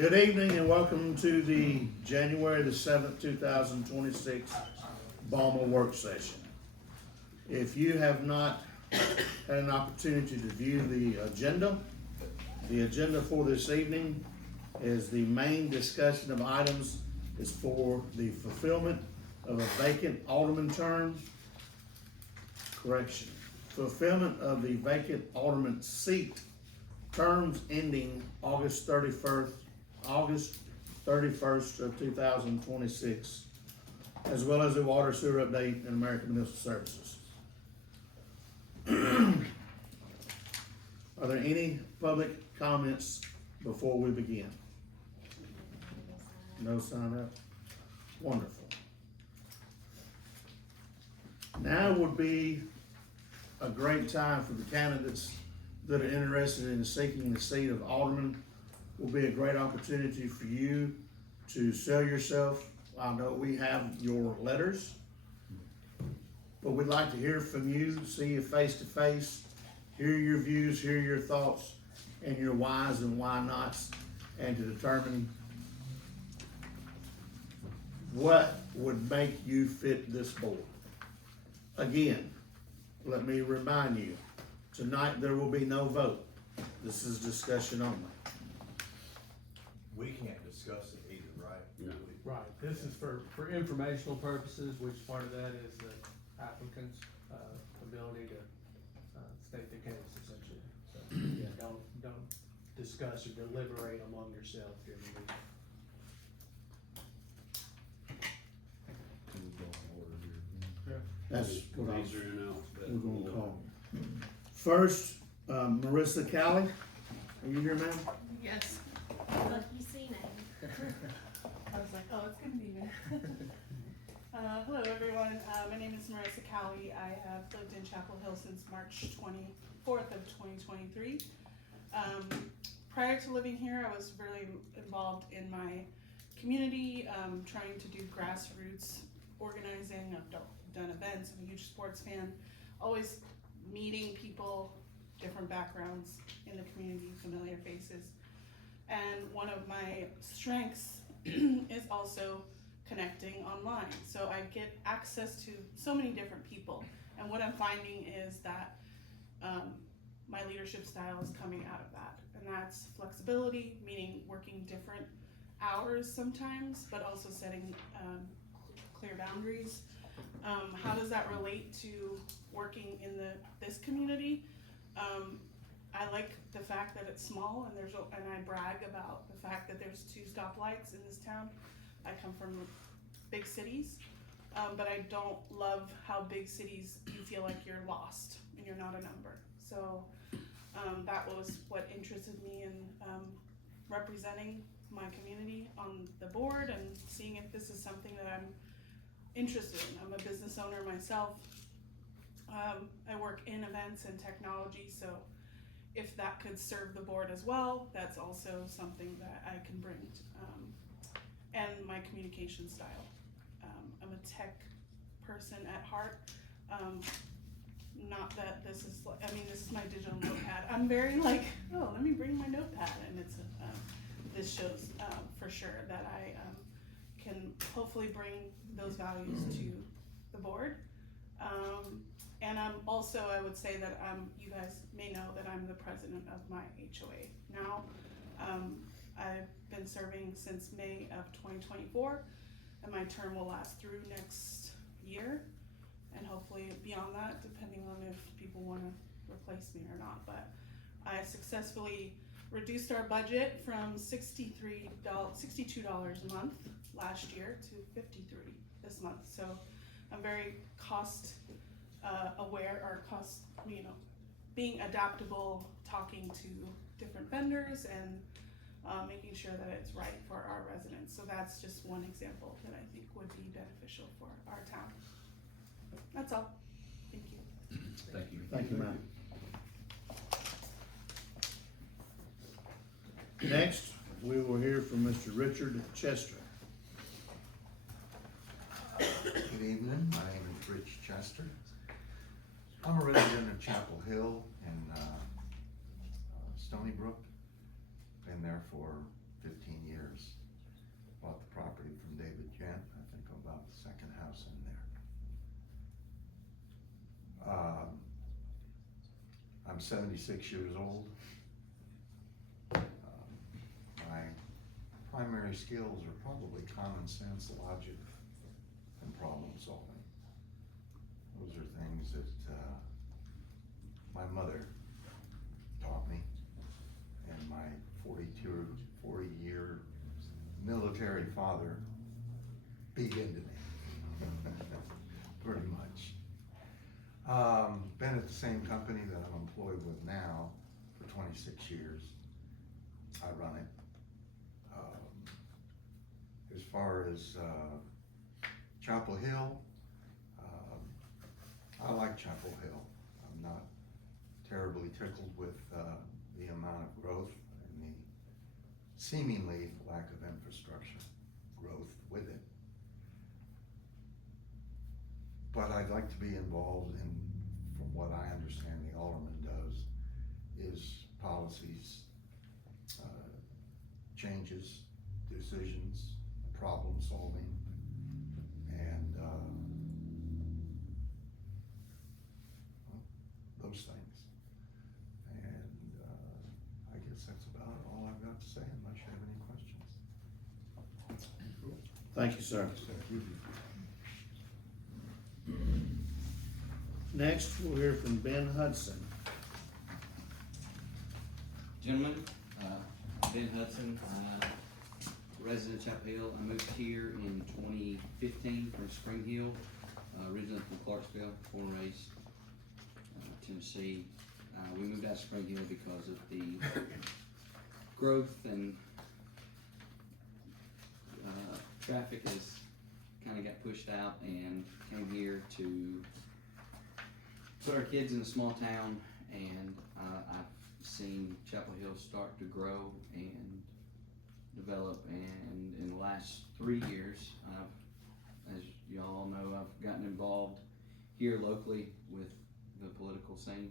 Good evening and welcome to the January the 7th, 2026 BOMA work session. If you have not had an opportunity to view the agenda for this evening is the main discussion of items is for the fulfillment of a vacant alderman term. Correction. Fulfillment of the vacant alderman seat terms ending August 31st of 2026, as well as a water sewer update in American Municipal Services. Are there any public comments before we begin? No sign up? Wonderful. Now would be a great time for the candidates that are interested in seeking the seat of alderman. Will be a great opportunity for you to sell yourself. I know we have your letters, but we'd like to hear from you, see you face to face, hear your views, hear your thoughts, and your whys and why nots, and to determine what would make you fit this board. Again, let me remind you, tonight there will be no vote. This is discussion only. We can't discuss it either, right? No. Right, this is for informational purposes, which part of that is the applicant's, ability to, state the case essentially. So, yeah, don't discuss or deliberate among yourselves during the meeting. That's what These are announced, but we're gonna call. First, Marissa Calley, are you here, ma'am? Yes. Lucky C name. I was like, oh, it's gonna be me. Hello everyone, my name is Marissa Calley. I have lived in Chapel Hill since March 24th of 2023. Prior to living here, I was really involved in my community, trying to do grassroots organizing. I've done events. I'm a huge sports fan, always meeting people, different backgrounds in the community, familiar faces. And one of my strengths is also connecting online. So I get access to so many different people. And what I'm finding is that my leadership style is coming out of that. And that's flexibility, meaning working different hours sometimes, but also setting clear boundaries. How does that relate to working in this community? I like the fact that it's small, and I brag about the fact that there's 2 stoplights in this town. I come from big cities, but I don't love how big cities, you feel like you're lost and you're not a number. So that was what interested me in representing my community on the board and seeing if this is something that I'm interested in. I'm a business owner myself. I work in events and technology, so if that could serve the board as well, that's also something that I can bring. And my communication style. I'm a tech person at heart. Not that this is, this is my digital notepad. I'm very like, oh, let me bring my notepad, and it's this shows for sure that I can hopefully bring those values to the board. And I'm also, I would say that you guys may know that I'm the president of my HOA now. I've been serving since May of 2024, and my term will last through next year, and hopefully beyond that, depending on if people want to replace me or not. But I successfully reduced our budget from $62 a month last year to $53 this month. So I'm very cost aware, or cost, being adaptable, talking to different vendors and making sure that it's right for our residents. So that's just one example that I think would be beneficial for our town. That's all. Thank you. Thank you. Thank you, ma'am. Next, we will hear from Mr. Richard Chester. Good evening, my name is Rich Chester. I'm a resident of Chapel Hill and Stony Brook. Been there for 15 years. Bought the property from David Gent, I think I'm about the second house in there. I'm 76 years old. My primary skills are probably common sense, logic, and problem solving. Those are things that my mother taught me, and my 40-year military father beat into me, pretty much. Been at the same company that I'm employed with now for 26 years. I run it. As far as Chapel Hill, I like Chapel Hill. I'm not terribly tickled with the amount of growth and the seemingly lack of infrastructure growth with it. But I'd like to be involved in, from what I understand the Alderman does, is policies, changes, decisions, problem solving, and those things. And I guess that's about all I've got to say, unless you have any questions. Thank you, sir. Next, we'll hear from Ben Hudson. Gentlemen, Ben Hudson, resident of Chapel Hill. I moved here in 2015 from Spring Hill, originally from Clarksville, born and raised, Tennessee. We moved out of Spring Hill because of the growth and traffic has kind of got pushed out, and came here to put our kids in a small town, and I've seen Chapel Hill start to grow and develop, and in the last 3 years, as you all know, I've gotten involved here locally with the political scene,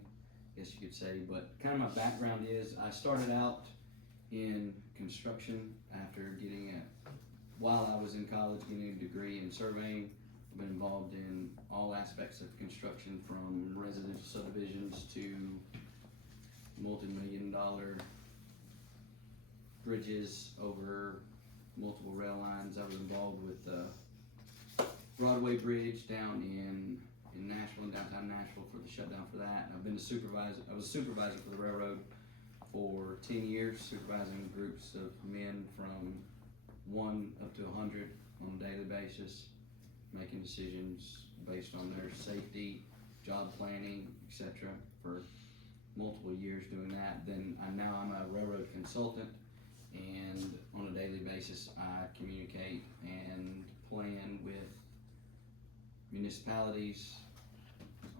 I guess you could say. But kind of my background is I started out in construction after while I was in college, getting a degree in surveying. I've been involved in all aspects of construction, from residential subdivisions to multi-million-dollar bridges over multiple rail lines. I was involved with the Broadway Bridge down in Nashville, in downtown Nashville, for the shutdown for that. And I've been a supervisor. I was a supervisor for the railroad for 10 years, supervising groups of men from 1 up to 100 on a daily basis, making decisions based on their safety, job planning, etc. for multiple years doing that. Then now I'm a railroad consultant, and on a daily basis I communicate and plan with municipalities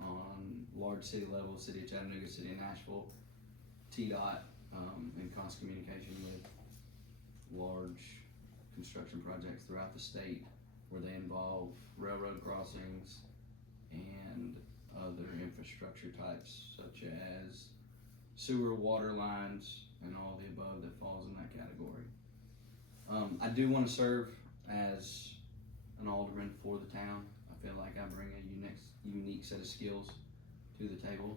on large city level, City of Chattanooga, City of Nashville, TDOT, in constant communication with large construction projects throughout the state where they involve railroad crossings and other infrastructure types such as sewer, water lines, and all the above that falls in that category. I do want to serve as an alderman for the town. I feel like I bring a unique set of skills to the table.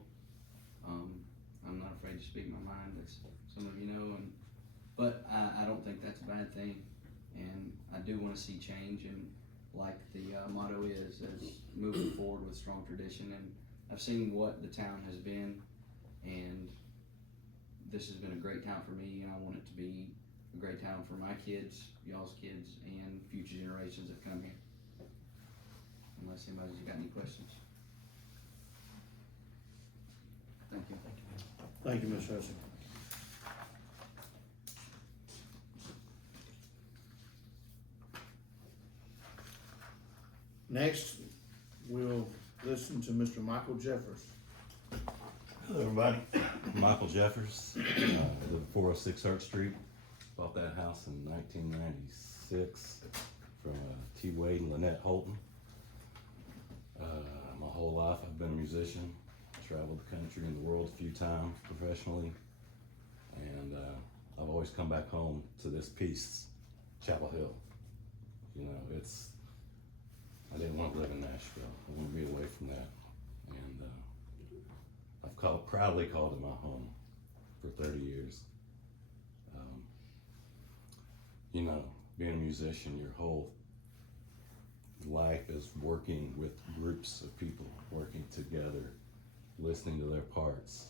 I'm not afraid to speak my mind, as some of you know, but I don't think that's a bad thing, and I do want to see change, and like the motto is, as moving forward with strong tradition. And I've seen what the town has been, and this has been a great town for me, and I want it to be a great town for my kids, y'all's kids, and future generations that come here. Unless anybody's got any questions. Thank you. Thank you, Ms. Hudson. Next, we'll listen to Mr. Michael Jeffers. Hello, everybody. Michael Jeffers, live at 406 Hurt Street. Bought that house in 1996 from T. Wade and Lynette Holton. My whole life I've been a musician. Traveled the country and the world a few times professionally, and I've always always come back home to this piece, Chapel Hill. You know, I didn't want to live in Nashville. I want to be away from that. And I've proudly called it my home for 30 years. You know, being a musician, your whole life is working with groups of people, working together, listening to their parts,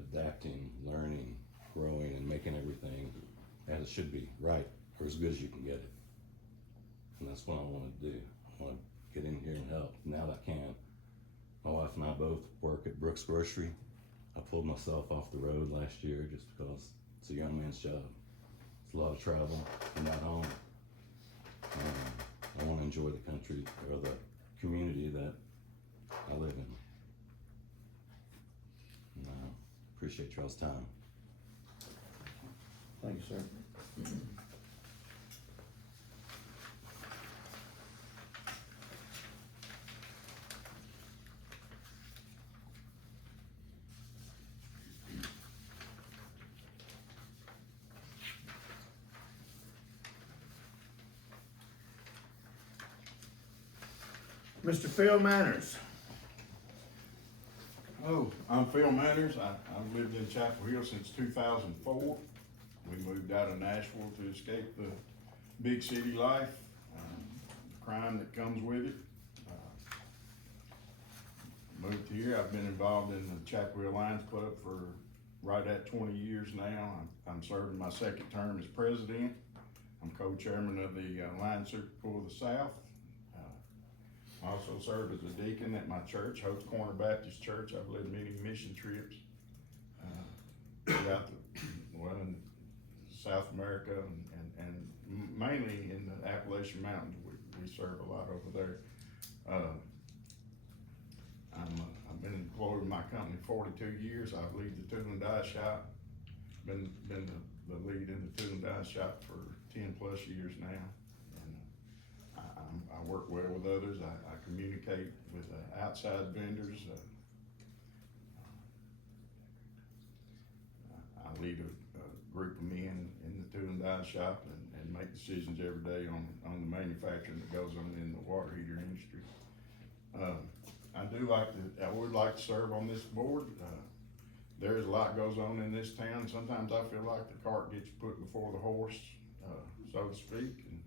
adapting, learning, growing, and making everything as it should be, right, or as good as you can get it. And that's what I want to do. I want to get in here and help now that I can. My wife and I both work at Brooks Grocery. I pulled myself off the road last year just because it's a young man's job. It's a lot of travel. I'm not home. I want to enjoy the country or the community that I live in. And I appreciate y'all's time. Thank you, sir. Mr. Phil Manners. Oh, I'm Phil Manners. I've lived in Chapel Hill since 2004. We moved out of Nashville to escape the big city life, the crime that comes with it. Moved here. I've been involved in the Chapel Hill Lions Club for right at 20 years now. I'm serving my second term as president. I'm co-chairman of the Lions Super Bowl of the South. I also serve as a deacon at my church, Hope Corner Baptist Church. I've led many mission trips throughout in South America and mainly in the Appalachian Mountains. We serve a lot over there. I've been employed with my company 42 years. I lead the tool and die shop. Been the lead in the tool and die shop for 10 plus years now. I work well with others. I communicate with outside vendors. I lead a group of men in the tool and die shop and make decisions every day on the manufacturing that goes on in the water heater industry. I would like to serve on this board. There's a lot goes on in this town. Sometimes I feel like the cart gets put before the horse, so to speak. And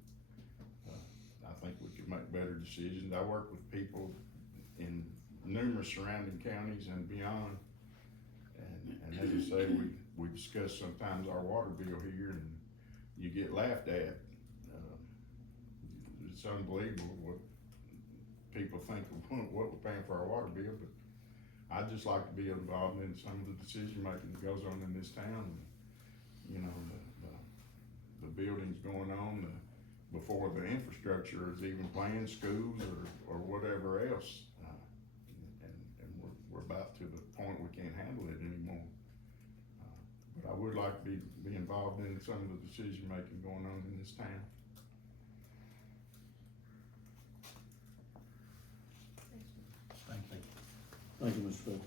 I think we could make better decisions. I work with people in numerous surrounding counties and beyond. And as I say, we discuss sometimes our water bill here and you get laughed at. It's unbelievable what people think of what we're paying for our water bill, but I'd just like to be involved in some of the decision making that goes on in this town. You know, the buildings going on, before the infrastructure is even planned, schools or whatever else. And we're about to the point we can't handle it anymore. But I would like to be involved in some of the decision making going on in this town. Thank you. Thank you, Mr. Phil.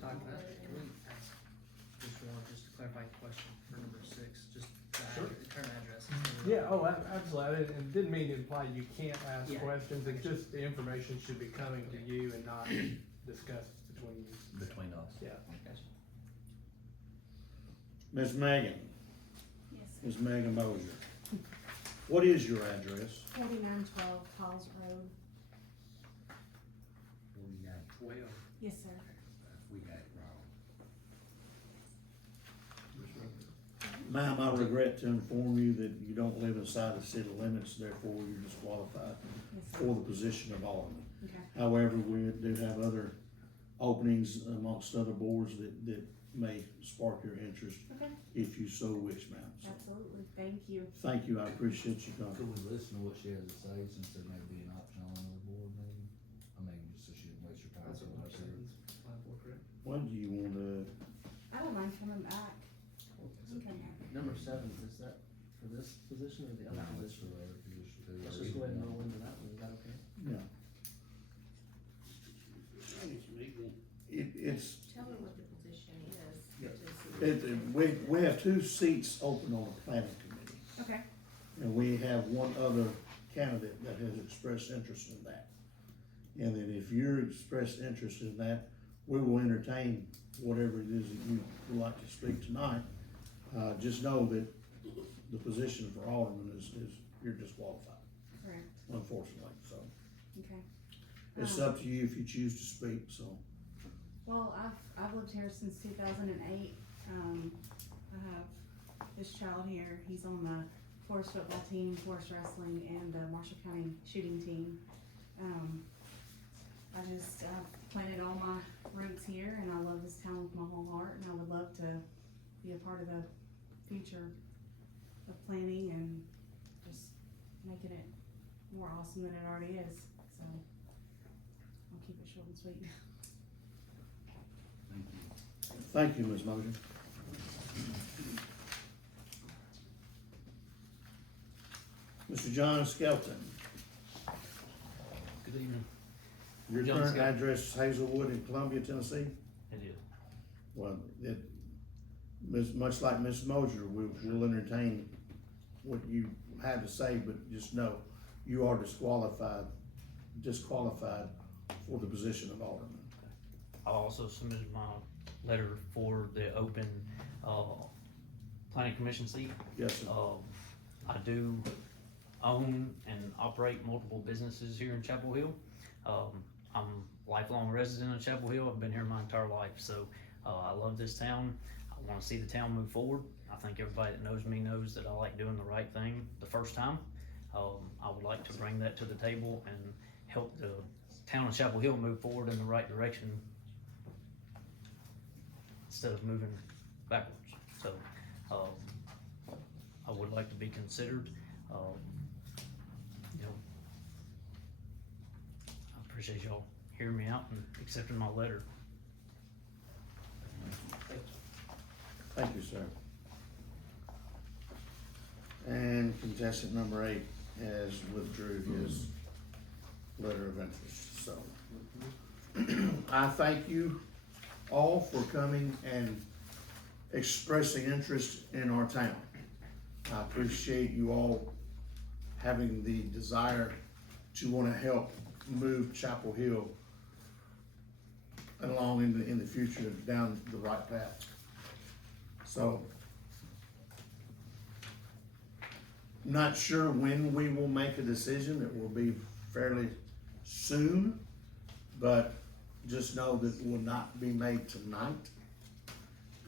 Todd, can we ask just to clarify the question for number 6, just the current address? Yeah, oh, absolutely. And didn't mean to imply you can't ask Yeah. questions. It's just the information should be coming to you and not discussed between you. Between us. Yeah. Gotcha. Ms. Megan, Yes, Ms. Megan Mosier. What is your address? 4912 Halls Road. 4912. Yes, sir. We got it wrong. Ma'am, I regret to inform you that you don't live inside the city limits, therefore you're disqualified Yes, sir. for the position of alderman. Okay. However, we do have other openings amongst other boards that may spark your interest Okay, if you so wish, ma'am. So, absolutely. Thank you. thank you, I appreciate you Could coming. we listen to what she has to say, since there may be an option on another board maybe? I mean, just so she didn't waste your time. That's what number 7's applied for, correct? When do you wanna, I don't mind coming back. Okay, You can come back. Number 7, is that for this position or the other No, it's position? for the other position too. Let's just go ahead and roll into that one, is that okay? yeah, we have 2 seats open on the planning committee, Okay, and we have one other candidate that has expressed interest in that. And then if you're expressed interest in that, we will entertain whatever it is that you would like to speak tonight. Just know that the position for alderman is you're disqualified, correct, unfortunately, so. okay. It's up to you if you choose to speak, so. Well, I've lived here since 2008. I have this child here. He's on the Forest football team, Forest wrestling, and the Marshall County shooting team. I've planted all my roots here, and I love this town with my whole heart, and I would love to be a part of the future of planning and just making it more awesome than it already is. So I'll keep it short and sweet. Thank you, Ms. Moser. Mr. John Skelton, Good evening. your John current Skelton. address is Hazelwood in Columbia, Tennessee? It is. Well, much like Ms. Moser, we'll entertain what you have to say, but just know you are disqualified for the position of alderman. I also submitted my letter for the open, planning commission seat. Yes, sir. I do own and operate multiple businesses here in Chapel Hill. I'm a lifelong resident of Chapel Hill. I've been here my entire life, so I love this town. I want to see the town move forward. I think everybody that knows me knows that I like doing the right thing the first time. I would like to bring that to the table and help the town of Chapel Hill move forward in the right direction instead of moving backwards. So I would like to be considered. You know, I appreciate y'all hearing me out and accepting my letter. Thank you, sir. And contestant number 8 has withdrew his letter of interest, so. I thank you all for coming and expressing interest in our town. I appreciate you all having the desire to wanna help move Chapel Hill along in the future down the right path. So, not sure when we will make a decision. It will be fairly soon, but just know that it will not be made tonight.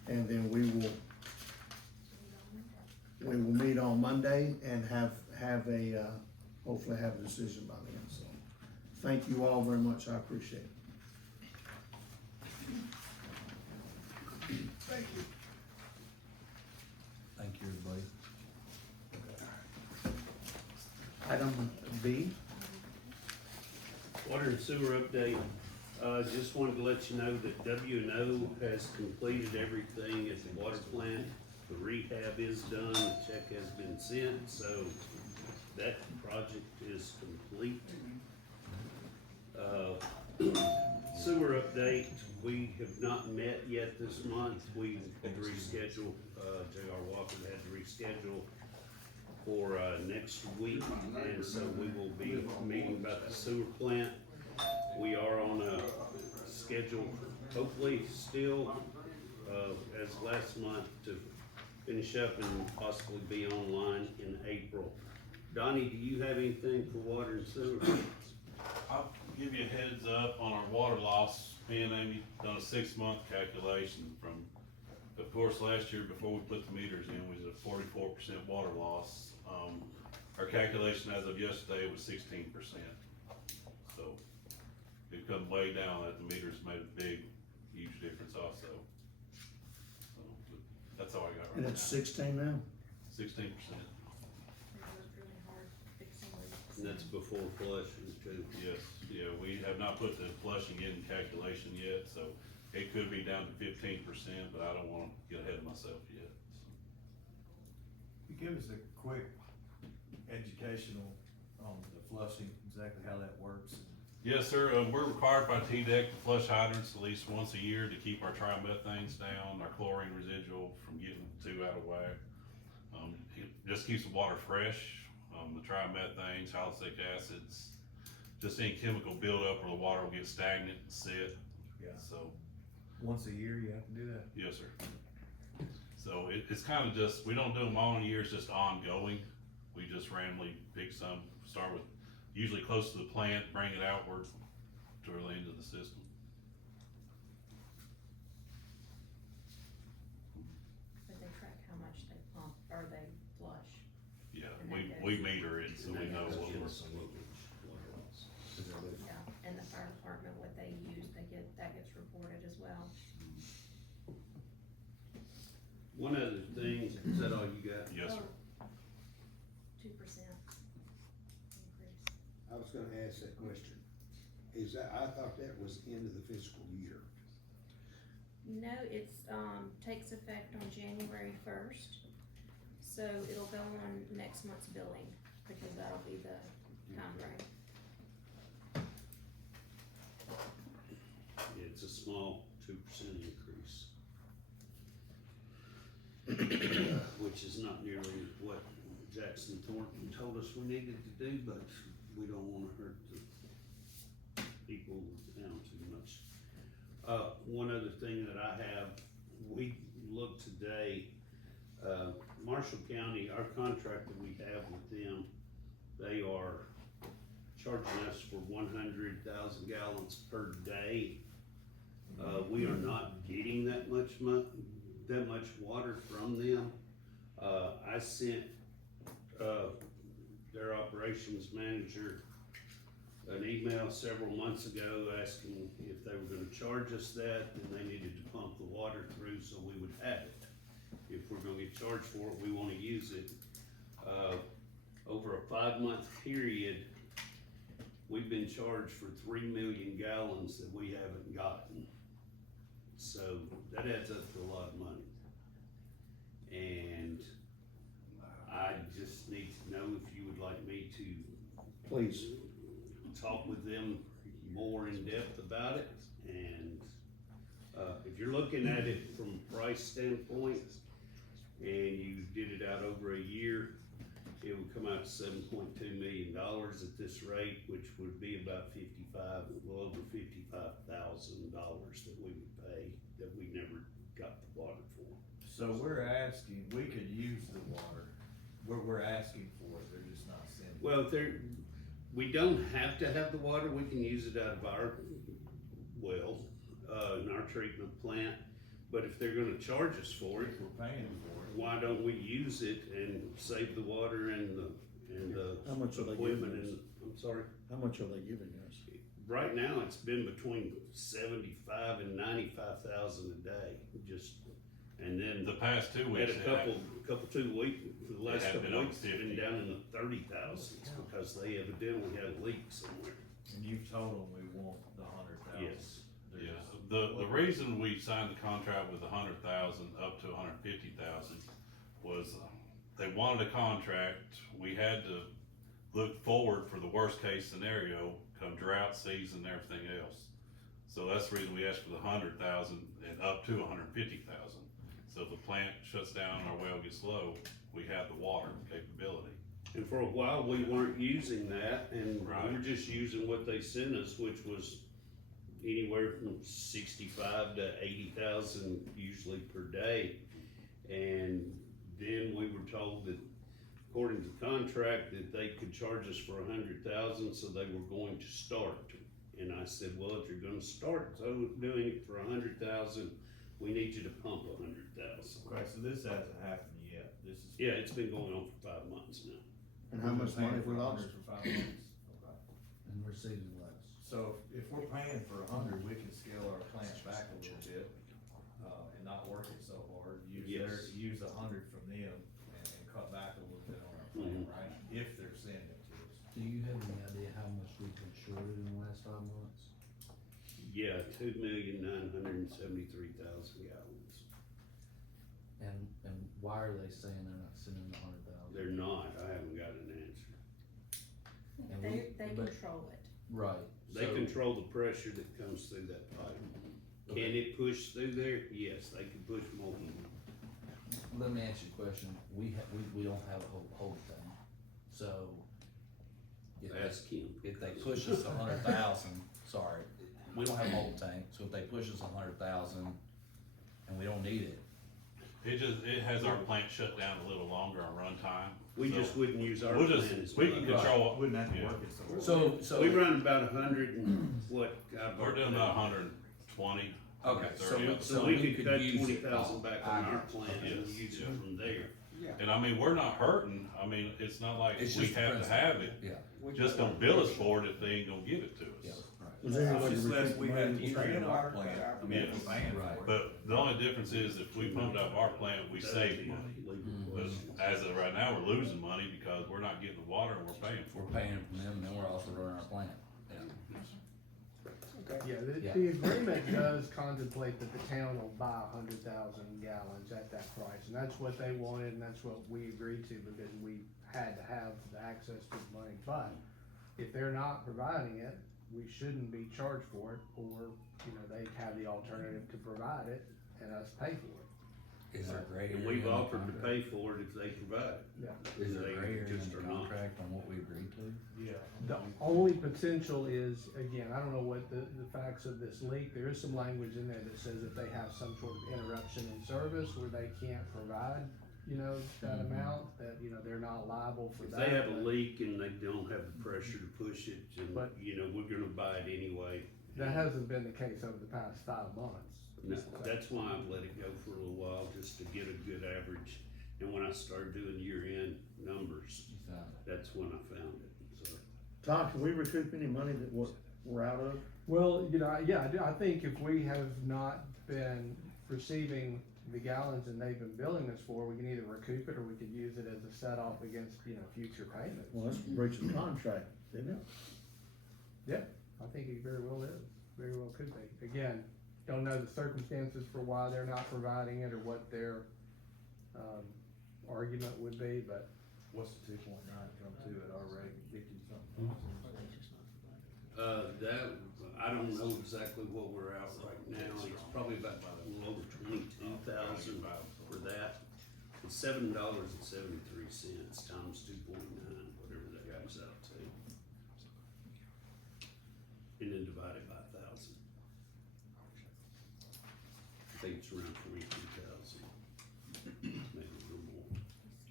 And then we will meet on Monday and hopefully have a decision by then. So, thank you all very much. I appreciate it. Thank you, everybody. Item B. Water and sewer update. Just wanted to let you know that W&O has completed everything at the water plant. The rehab is done, the check has been sent, so that project is complete. Sewer update, we have not met yet this month. We had to reschedule, J.R. Walker had to reschedule for next week, and so we will be meeting about the sewer plant. We are on a schedule, hopefully still, as last month, to finish up and possibly be online in April. Donnie, do you have anything for water and sewer? I'll give you a heads up on our water loss. Me and Amy done a 6-month calculation from, of course, last year before we put the meters in, we was at 44% water loss. Our calculation as of yesterday was 16%. So it come way down that the meters made a big, huge difference also. So that's all I got right And now. it's 16 now? 16%. And that's before flushing too. Yes, yeah, we have not put the flushing in calculation yet, so it could be down to 15%, but I don't wanna get ahead of myself yet. You give us a quick educational on the flushing, exactly how that works. Yes, sir, we're required by TDEC to flush hydrants at least once a year to keep our trimethanes down, our chlorine residual from getting too out of whack. It just keeps the water fresh, the trimethanes, salicylic acids, just any chemical buildup where the water will get stagnant and sit. Yeah. So, Once a year, you have to do that? yes, sir. So it's kind of just, we don't do them all in a year, it's just ongoing. We just randomly pick some, start with usually close to the plant, bring it outward to the end of the system. But they track how much they pump, or they flush. Yeah, And we that meter it, so we know what we're. Yeah, and the fire department, what they use, that gets reported as well. One other thing, is that all you got? Yes, sir. 2% increase. I was gonna ask that question. Is that, I thought that was end of the fiscal year. No, it's, takes effect on January 1st, so it'll go on next month's billing, because that'll be the time frame. It's a small 2% increase. Which is not nearly what Jackson Thornton told us we needed to do, but we don't wanna hurt the people down too much. One other thing that I have, we looked today, Marshall County, our contract that we have with them, they are charging us for 100,000 gallons per day. We are not getting that much water from them. I sent, their operations manager an email several months ago asking if they were gonna charge us that, then they needed to pump the water through so we would have it. If we're gonna get charged for it, we wanna use it. Over a 5-month period, we've been charged for 3 million gallons that we haven't gotten. So that adds up to a lot of money. And I just need to know if you would like me to Please. talk with them more in depth about it. And, if you're looking at it from a price standpoint and you did it out over a year, it would come out to $7.2 million at this rate, which would be about over $55,000 that we would pay that we never got the water for. So we're asking, we could use the water, we're asking for it, they're just not sending it. Well, we don't have to have the water, we can use it out of our well, in our treatment plant. But if they're gonna charge us for it, We're paying for it. why don't we use it and save the water and the How much are they equipment giving and, us? I'm sorry? How much are they giving us? Right now, it's been between 75 and 95,000 a day, and then The past 2 we weeks. had a couple 2 weeks, for the last They have couple been weeks, over it's been 50. down in the 30,000s because they evidently had a leak somewhere. And you've told them we want the 100,000. Yes. Yeah, the reason we signed the contract with 100,000 up to 150,000 was they wanted a contract. We had to look forward for the worst case scenario come drought season and everything else. So that's the reason we asked for the 100,000 and up to 150,000. So if the plant shuts down and our well gets low, we have the water capability. And for a while, we weren't using that, and we Right. were just using what they sent us, which was anywhere from 65 to 80,000 usually per day. And then we were told that according to the contract, that they could charge us for 100,000, so they were going to start. And I said, well, if you're gonna start doing it for 100,000, we need you to pump 100,000. Okay, so this hasn't happened yet, this is. Yeah, it's been going on for 5 months now. And how much money have we lost? 100 for 5 months? Okay. And receiving less. So if we're paying for 100, we can scale our plant back a little bit, and not work it so hard, Yes. use 100 from them and cut back a little bit on our plant, right? If they're sending it to us. Do you have any idea how much we've been shorted in the last 5 months? Yeah, 2,973,000 gallons. And why are they saying they're not sending the 100,000? They're not, I haven't got an answer. And They but- control it. Right. They So- control the pressure that comes through that pipe. Can Okay. it push through there? Yes, they can push more than. Let me ask you a question. We don't have a hold thing, so. if they- Ask him. If they push us 100,000, sorry, we don't have a hold tank, so if they push us 100,000 and we don't need it, It has our plant shut down a little longer on runtime. We so just wouldn't use our We'll plant just, as we can much. control, Wouldn't have to yeah. work it so. We run about 100 and what? We're doing about 120. Okay, so 130. So we could cut use it. 20,000 back on our plant and Yes, use it yeah. from there. And I mean, we're not hurting, I mean, it's not like It's we just the have to principle. have it, Yeah. just don't bill us for it if they ain't gonna give it to Yeah, us. right. Was there any way to Just less recoup we the had money to we use it paid? in our plant, I mean, Yes. we're paying for it. But the only difference is if we pumped out of our plant, we save money. But as of right now, we're losing money because we're not getting the water and we're paying for We're it. paying from them, and then we're also running our plant. Yeah. Yeah, Yeah. the agreement does contemplate that the town will buy 100,000 gallons at that price, and that's what they wanted, and that's what we agreed to, because we had to have the access to the money. But if they're not providing it, we shouldn't be charged for it, or, you know, they have the alternative to provide it and us pay for it. Is there a gray area? And in we've the offered to contract? pay for it if they provide it. Yeah. Is there They a gray area in just the are not. contract on what we agreed to? The only potential is, again, I don't know what the facts of this leak, there is some language in there that says if they have some sort of interruption in service where they can't provide, you know, that amount, that, you know, they're not liable for If that. they have a but leak and they don't have the pressure to push it, and, But- you know, we're gonna buy it anyway. That hasn't been the case over the past 5 months. No, that's why I've let it go for a little while, just to get a good average. And when I started doing year-end numbers, You found it. that's when I found it, so. Tom, can we recoup any money that we're out of? Well, you know, yeah, I think if we have not been receiving the gallons and they've been billing us for, we can either recoup it or we could use it as a set off against, you know, future payments. Well, that's breach of contract, isn't it? Yeah, I think it very well is, very well could be. Again, don't know the circumstances for why they're not providing it or what their, argument would be, but What's the 2.9 come to it already, 50 something? That, I don't know exactly what we're out right now, it's probably about a little over 22,000 for that. It's $7.73 times 2.9, whatever that comes out to. And then divided by 1,000. I think it's around 22,000, maybe a little more.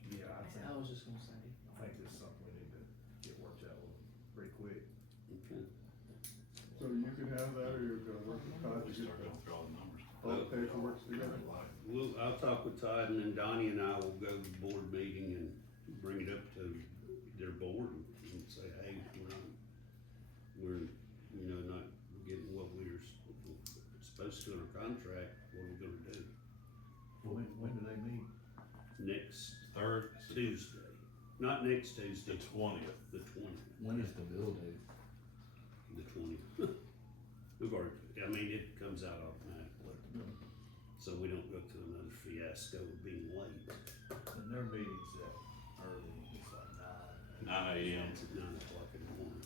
Yeah, I was just gonna say. I think it's something we need to get worked out with pretty quick. Okay. So you can have that, or you're gonna work with Todd to get Start going through all the numbers. all the paperwork together? I'll talk with Todd, and then Donnie and I will go to the board meeting and bring it up to their board and say, hey, we're, you know, not getting what we're supposed to in our contract, what are we gonna do? When do they meet? Next Third, Tuesday, not next Tuesday, the 20th. the 20th, When is the bill due? the 20th. We've already, I mean, it comes out automatically, so we don't go through another fiasco of being late. And their meeting's at early, it's like 9. 9 AM. It's at 9 o'clock in the morning.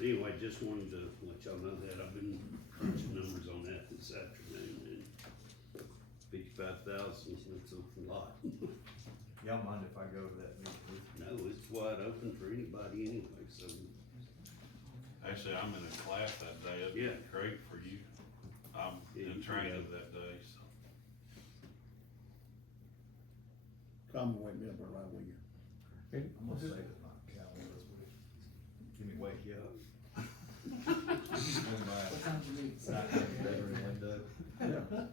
Anyway, just wanted to let y'all know that I've been crunching numbers on that this afternoon, and 55,000, that's a lot. Y'all mind if I go to that meeting with you? No, it's wide open for anybody anyway, so, Actually, I'm in a class that day, it'd be Yeah. great for you. I'm Yeah, you in can training go. that day, so. Come and wake me up right with you. And I'm gonna just- save it in my calendar this week. Give me wake you up. Swing by. What time's your meeting? Bedroom window. Yeah.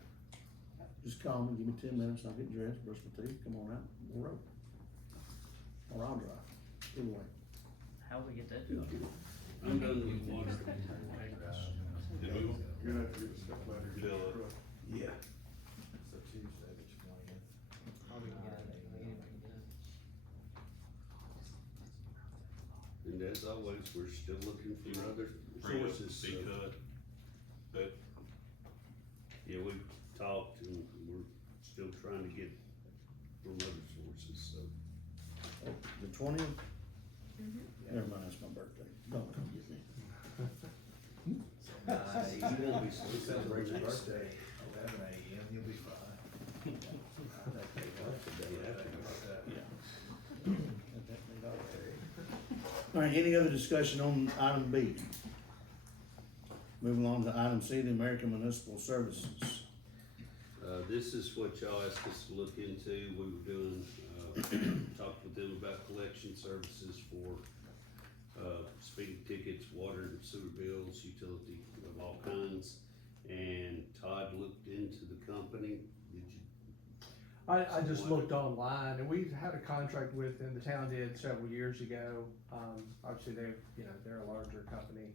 Just call me, give me 10 minutes, I'll get dressed, brush my teeth, come on out, we'll roll. Or I'll drive, either way. How we get that done? I'm done with water. Did we, You're gonna have to get the stuff later. get Bill your it. truck. Yeah. So Tuesday, the 20th. Or we can get it, we can get it. And as always, we're still looking for other free up, sources, be so, good. But yeah, we've talked and we're still trying to get from other sources, so. The 20th? Mhm. Never mind, that's my birthday. Don't come get me. You won't be celebrate your birthday, 11 a.m., you'll be fine. All right, any other discussion on item B? Moving on to item C, the American Municipal Services. This is what y'all asked us to look into. We were doing, talked with them about collection services for, speeding tickets, water and sewer bills, utility of all kinds. And Todd looked into the company. Did you? I just looked online, and we had a contract with them, the town did several years ago. Obviously, they're a larger company.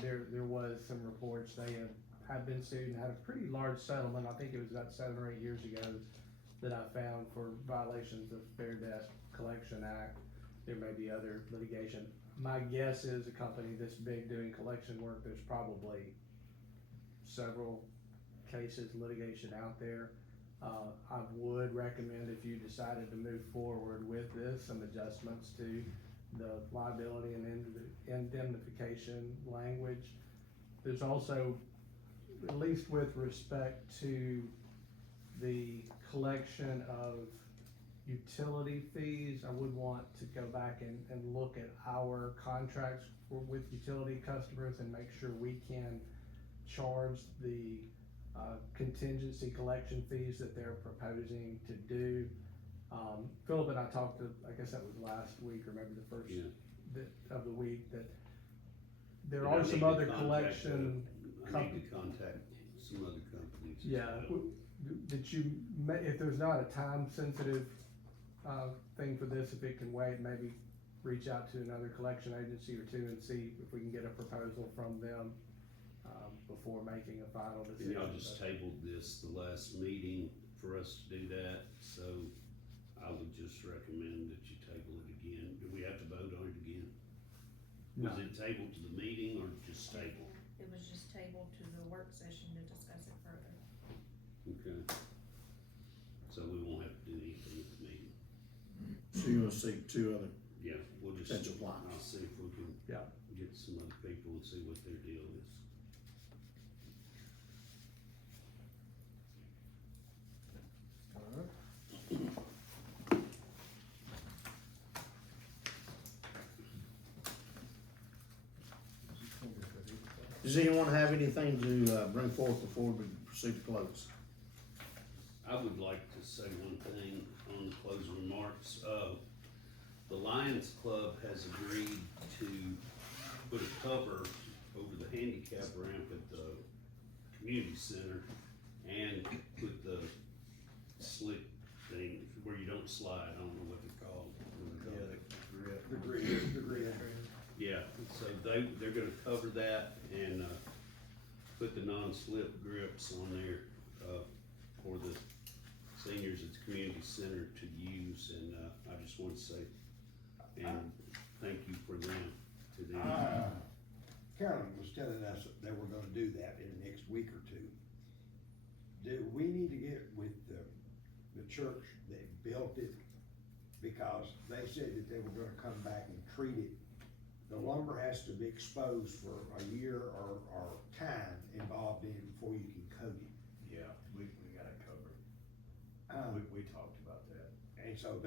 There was some reports, they have been sued and had a pretty large settlement, I think it was about 7 or 8 years ago, that I found for violations of Fair Debt Collection Act. There may be other litigation. My guess is a company this big doing collection work, there's probably several cases, litigation out there. I would recommend, if you decided to move forward with this, some adjustments to the liability and indemnification language. There's also, at least with respect to the collection of utility fees, I would want to go back and look at our contracts with utility customers and make sure we can charge the contingency collection fees that they're proposing to do. Philip and I talked to, I guess that was last week, or maybe the first of the week, that there And I are some need to other contact, collection. I need to contact some other companies. as Yeah, well. that you may, if there's not a time sensitive, thing for this, if it can wait, maybe reach out to another collection agency or two and see if we can get a proposal from them, before making a final And decision. y'all just tabled this the last meeting for us to do that, so I would just recommend that you table it again. Do we have to vote on it again? No. Was it tabled to the meeting or just tabled? It was just tabled to the work session to discuss it further. Okay. So we won't have to do anything at the meeting. So you wanna seek two other, Yeah, we'll just, Potential clients. I'll see if we can Yeah. get some other people and see what their deal is. does anyone have anything to, bring forth before we proceed to close? I would like to say one thing on the closing remarks. The Lions Club has agreed to put a cover over the handicap ramp at the community center and put the slick thing where you don't slide, I don't know what they're called. The grid. Yeah, so they're gonna cover that and, put the non-slip grips on there, for the seniors at the community center to use, and, I just want to say, and thank you for them, to them. Carolyn was telling us that they were gonna do that in the next week or two. Do we need to get with the church that built it? Because they said that they were gonna come back and treat it. The lumber has to be exposed for a year or time involved in it before you can coat it. Yeah, we got it covered. We talked about that. And so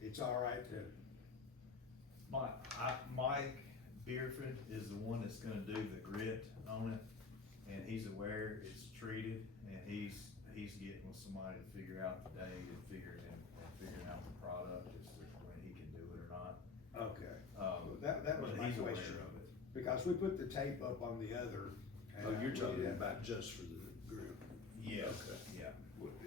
it's all right to, Mike Beerford is the one that's gonna do the grit on it, and he's aware it's treated, and he's getting with somebody to figure out the date and figuring out the product as to when he can do it or not. okay. That was But my he's aware question. of it. Because we put the tape up on the other. Oh, you're talking about just for the group? Yes, Okay. yeah.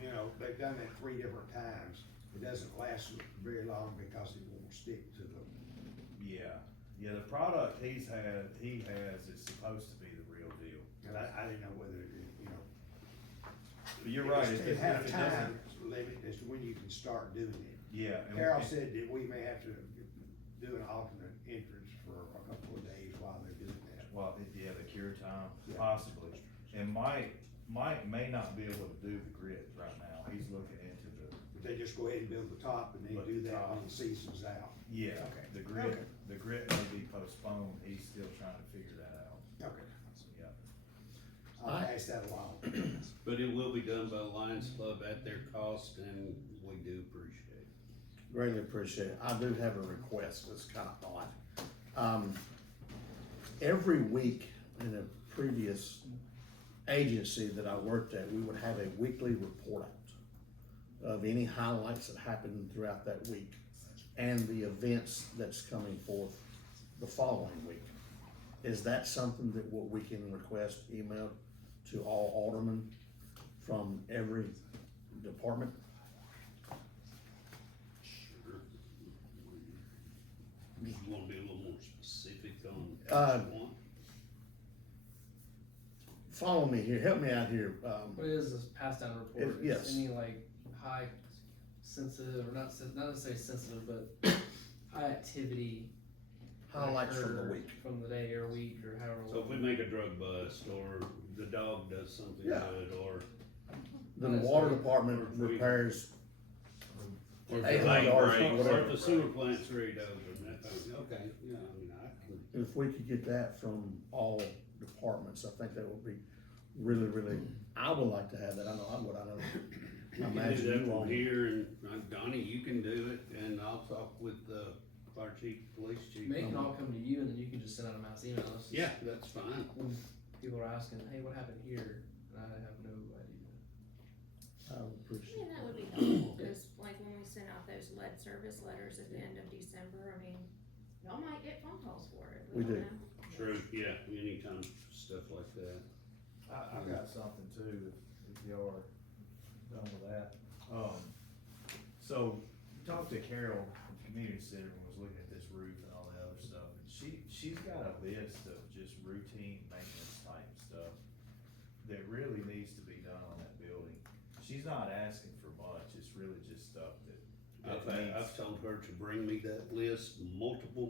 You know, they've done that 3 different times. It doesn't last very long because it won't stick to the. Yeah, the product he has is supposed to be the real deal. And I didn't know whether, you know. But you're right, if It had a it time doesn't, limit as to when you can start doing it. yeah. and Carol we- said that we may have to do an alternate entrance for a couple of days while they're doing that. Well, the cure time, Yeah. possibly. And Mike may not be able to do the grit right now. He's looking into the They just go ahead and build the top and they But do the that top- when the season's out. Yeah, Okay. the grid, Okay. the grid may be postponed, he's still trying to figure that out, Okay. yeah. I'll pass that along. But it will be done by the Lions Club at their cost, and we do appreciate it. Greatly appreciate it. I do have a request that's kind of odd. Every week in a previous agency that I worked at, we would have a weekly report out of any highlights that happened throughout that week and the events that's coming forth the following week. Is that something that what we can request emailed to all aldermen from every department? Sure. You wanna be a little more specific on Uh, what you want? Follow me here, help me out here. What is this pass down report? If- yes. Is any like high sensitive, or not necessarily sensitive, but high activity? that Highlights from the occurred week. From the day or week or however. So if we make a drug bust, or the dog does something Yeah. good, or The water department repairs or if $800 the bank or breaks, or whatever. if the sewer plant's ready to open, that thing, okay, yeah, I mean, I can. If we could get that from all departments, I think that would be really, I would like to have that, I know I would, I know. You I can imagine do that you from all. here, and Donnie, you can do it, and I'll talk with the fire chief, police chief. They can all come to you and then you can just send out a mass email. It's just- Yeah, that's fine. When people are asking, hey, what happened here? And I have no idea. I would appreciate And that would be that. helpful, cause like when we sent out those lead service letters at the end of December, I mean, y'all might get phone calls for it. We don't do. know. True, yeah, anytime stuff like that. I've got something too, if y'all are done with that. So, talked to Carol, the community center, when was looking at this roof and all the other stuff, and she's got a list of just routine maintenance type stuff that really needs to be done on that building. She's not asking for much, it's really just stuff that I've told her to bring me that list multiple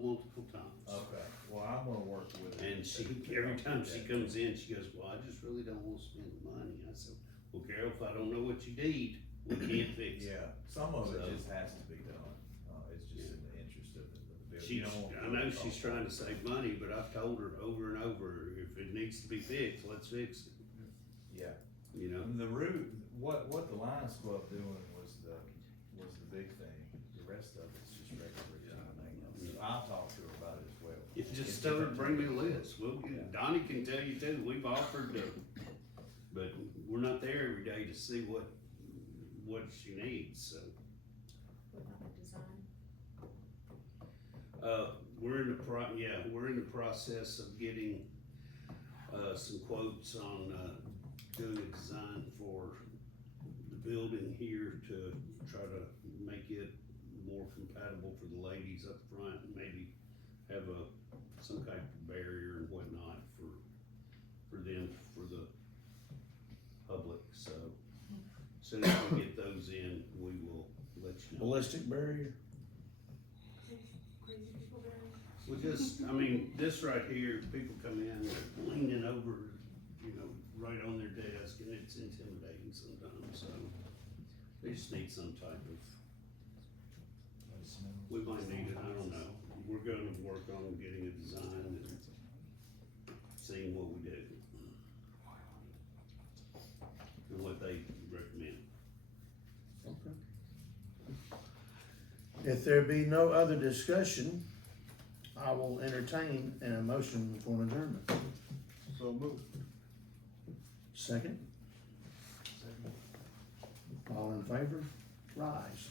times. Okay, well, I'm gonna work with her. And every time she comes in, she goes, well, I just really don't wanna spend the money. I said, well, Carol, if I don't know what you need, we can't fix it. Yeah, some of it So- just has to be done, it's just in the interest of the building. She's, I know she's trying to save money, but I've told her over and over, if it needs to be fixed, let's fix it, Yeah. you know? And the root, what the Lions Club doing was the big thing, the rest of it's just regular routine maintenance. I'll talk to her about it as well. It's just tell her to bring me a list. Donnie can tell you too, we've offered to, but we're not there every day to see what she needs, so. What about the design? We're in the process of getting, some quotes on, doing a design for the building here to try to make it more compatible for the ladies up front, and maybe have some kind of barrier and whatnot for them, for the public, so. As soon as we get those in, we will let you know. Ballistic barrier? Crazy people there. We just, I mean, this right here, people come in, they're leaning over, you know, right on their desk, and it's intimidating sometimes, so. They just need some type of, we might need it, I don't know. We're gonna work on getting a design and seeing what we do. And what they recommend. Okay. If there be no other discussion, I will entertain a motion for an adjournment. So moved. Second? All in favor? Rise.